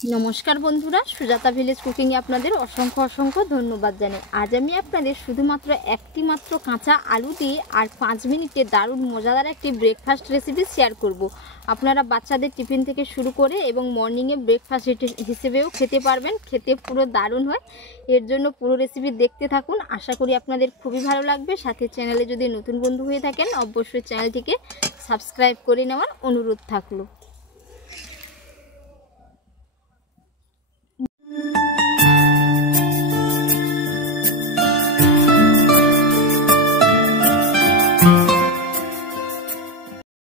নমস্কার বন্ধুরা, সুজাতা ভিলেজ কুকিংয়ে আপনাদের অসংখ্য অসংখ্য ধন্যবাদ জানাই। আজ আমি আপনাদের শুধুমাত্র একটি মাত্র কাঁচা আলু দিয়ে আর 5 মিনিটে দারুণ মজাদার একটি ব্রেকফাস্ট রেসিপি শেয়ার করব। আপনারা বাচ্চাদের টিফিন থেকে শুরু করে এবং মর্নিংয়ে ব্রেকফাস্ট হিসেবেও খেতে পারবেন। খেতে পুরো দারুণ হয়। এর জন্য পুরো রেসিপি দেখতে থাকুন, আশা করি আপনাদের খুবই ভালো লাগবে। সাথে চ্যানেলে যদি নতুন বন্ধু হয়ে থাকেন অবশ্যই চ্যানেলটিকে সাবস্ক্রাইব করে নেওয়ার অনুরোধ থাকলো।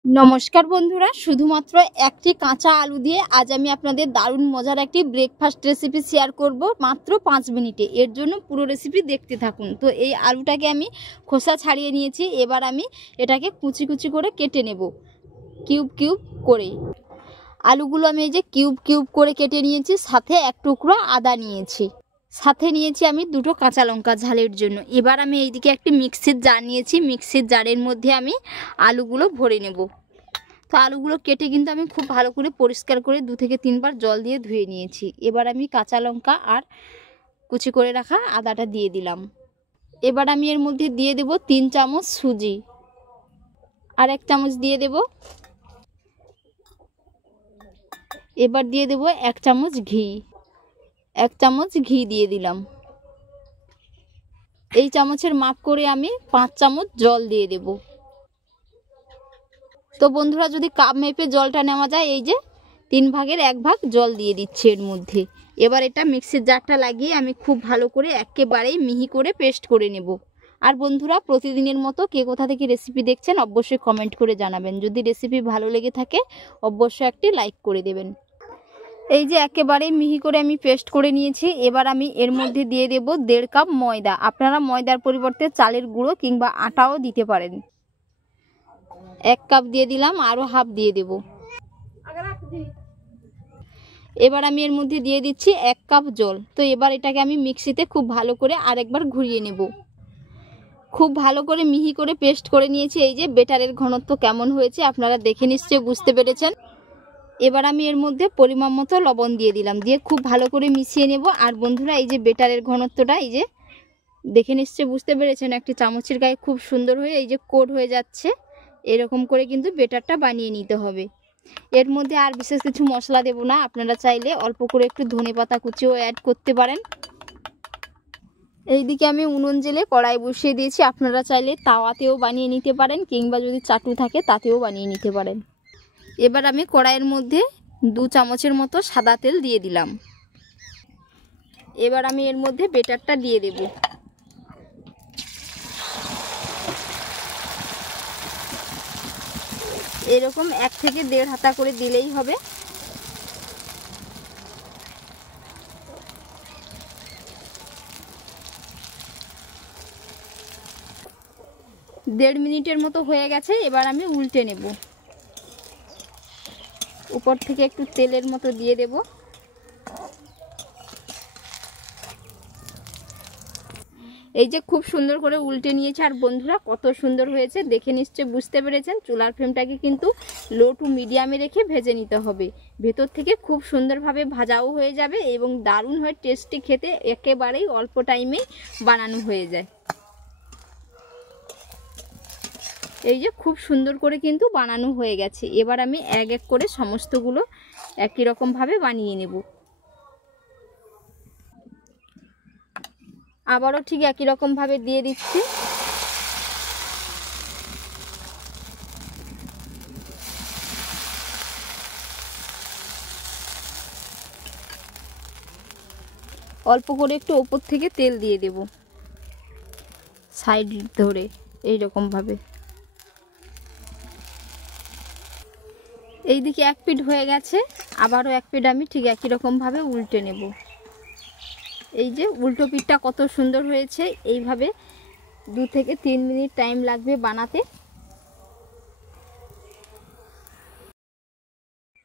নমস্কার বন্ধুরা, শুধুমাত্র একটি কাঁচা আলু দিয়ে আজ আমি আপনাদের দারুণ মজার একটি ব্রেকফাস্ট রেসিপি শেয়ার করব মাত্র 5 মিনিটে। এর জন্য পুরো রেসিপি দেখতে থাকুন। তো এই আলুটাকে আমি খোসা ছাড়িয়ে নিয়েছি। এবার আমি এটাকে কুচি কুচি করে কেটে নেব, কিউব কিউব করে। আলুগুলো আমি এই যে কিউব কিউব করে কেটে নিয়েছি। সাথে এক টুকরো আদা নিয়েছি, সাথে নিয়েছি আমি দুটো কাঁচা লঙ্কা ঝালের জন্য। এবার আমি এইদিকে একটি মিক্সির জার নিয়েছি। মিক্সির জারের মধ্যে আমি আলুগুলো ভরে নেব। তো আলুগুলো কেটে কিন্তু আমি খুব ভালো করে পরিষ্কার করে 2 থেকে 3 বার জল দিয়ে ধুয়ে নিয়েছি। এবার আমি কাঁচা লঙ্কা আর কুচি করে রাখা আদাটা দিয়ে দিলাম। এবার আমি এর মধ্যে দিয়ে দেব 3 চামচ সুজি, আর 1 চামচ দিয়ে দেব। এবার দিয়ে দেব 1 চামচ ঘি, 1 চামচ ঘি দিয়ে দিলাম। এই চামচের মাপ করে আমি 5 চামচ জল দিয়ে দেব। তো বন্ধুরা, যদি কাপ মেপে জলটা নেওয়া যায়, এই যে 3 ভাগের 1 ভাগ জল দিয়ে দিচ্ছি এর মধ্যে। এবার এটা মিক্সির জারটা লাগিয়ে আমি খুব ভালো করে একেবারেই মিহি করে পেস্ট করে নেব। আর বন্ধুরা, প্রতিদিনের মতো কে কোথা থেকে রেসিপি দেখছেন অবশ্যই কমেন্ট করে জানাবেন। যদি রেসিপি ভালো লেগে থাকে অবশ্যই একটি লাইক করে দেবেন। এই যে একেবারেই মিহি করে আমি পেস্ট করে নিয়েছি। এবার আমি এর মধ্যে দিয়ে দেব 1.5 কাপ ময়দা। আপনারা ময়দার পরিবর্তে চালের গুঁড়ো কিংবা আটাও দিতে পারেন। 1 কাপ দিয়ে দিলাম, আরও হাফ দিয়ে দেব। এবার আমি এর মধ্যে দিয়ে দিচ্ছি 1 কাপ জল। তো এবার এটাকে আমি মিক্সিতে খুব ভালো করে আরেকবার ঘুরিয়ে নেব। খুব ভালো করে মিহি করে পেস্ট করে নিয়েছি। এই যে বেটারের ঘনত্ব কেমন হয়েছে আপনারা দেখে নিশ্চয়ই বুঝতে পেরেছেন। এবার আমি এর মধ্যে পরিমাণ মতো লবণ দিয়ে দিলাম, দিয়ে খুব ভালো করে মিশিয়ে নেব। আর বন্ধুরা, এই যে বেটারের ঘনত্বটা এই যে দেখে নিশ্চয়ই বুঝতে পেরেছেন, একটি চামচের গায়ে খুব সুন্দর হয়ে এই যে কোট হয়ে যাচ্ছে। এরকম করে কিন্তু বেটারটা বানিয়ে নিতে হবে। এর মধ্যে আর বিশেষ কিছু মশলা দেব না। আপনারা চাইলে অল্প করে একটু ধনেপাতা কুচিও অ্যাড করতে পারেন। এইদিকে আমি উনুন জেলে কড়াই বসিয়ে দিয়েছি। আপনারা চাইলে তাওয়াতেও বানিয়ে নিতে পারেন, কিংবা যদি চাটু থাকে তাতেও বানিয়ে নিতে পারেন। এবার আমি কড়াইয়ের মধ্যে 2 চামচের মতো সাদা তেল দিয়ে দিলাম। এবার আমি এর মধ্যে বেটারটা দিয়ে দেব। এরকম 1 থেকে 1.5 হাতা করে দিলেই হবে। দেড় মিনিটের মতো হয়ে গেছে। এবার আমি উল্টে নেব। উপর থেকে একটু তেলের মতো দিয়ে দেব। এই যে খুব সুন্দর করে উল্টে নিয়েছে। আর বন্ধুরা, কত সুন্দর হয়েছে দেখে নিশ্চয়ই বুঝতে পেরেছেন। চুলার ফ্লেমটাকে কিন্তু লো টু মিডিয়ামে রেখে ভেজে নিতে হবে। ভেতর থেকে খুব সুন্দরভাবে ভাজাও হয়ে যাবে এবং দারুণ হয় টেস্টি খেতে। একেবারেই অল্প টাইমেই বানানো হয়ে যায়। এই যে খুব সুন্দর করে কিন্তু বানানো হয়ে গেছে। এবার আমি এক এক করে সমস্তগুলো একই রকমভাবে বানিয়ে নেব। আবারও ঠিক একই রকমভাবে দিয়ে দিচ্ছি। অল্প করে একটু ওপর থেকে তেল দিয়ে দেব সাইড ধরে, এই রকমভাবে। এইদিকে 1 পিঠ হয়ে গেছে, আবারও 1 পিঠ আমি ঠিক একই রকমভাবে উল্টে নেব। এই যে উল্টো পিঠটা কত সুন্দর হয়েছে। এইভাবে 2 থেকে 3 মিনিট টাইম লাগবে বানাতে।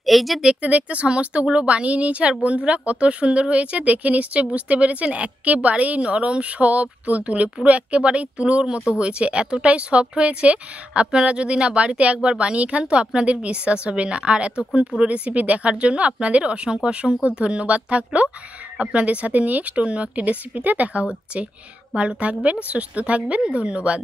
এই যে দেখতে দেখতে সমস্তগুলো বানিয়ে নিয়েছি, আর বন্ধুরা কত সুন্দর হয়েছে দেখে নিশ্চয়ই বুঝতে পেরেছেন। একেবারেই নরম সফট তুলতুলে, পুরো একেবারেই তুলোর মতো হয়েছে, এতটাই সফট হয়েছে। আপনারা যদি না বাড়িতে একবার বানিয়ে খান তো আপনাদের বিশ্বাস হবে না। আর এতক্ষণ পুরো রেসিপি দেখার জন্য আপনাদের অসংখ্য অসংখ্য ধন্যবাদ থাকলো। আপনাদের সাথে নেক্সট অন্য একটি রেসিপিতে দেখা হচ্ছে। ভালো থাকবেন, সুস্থ থাকবেন, ধন্যবাদ।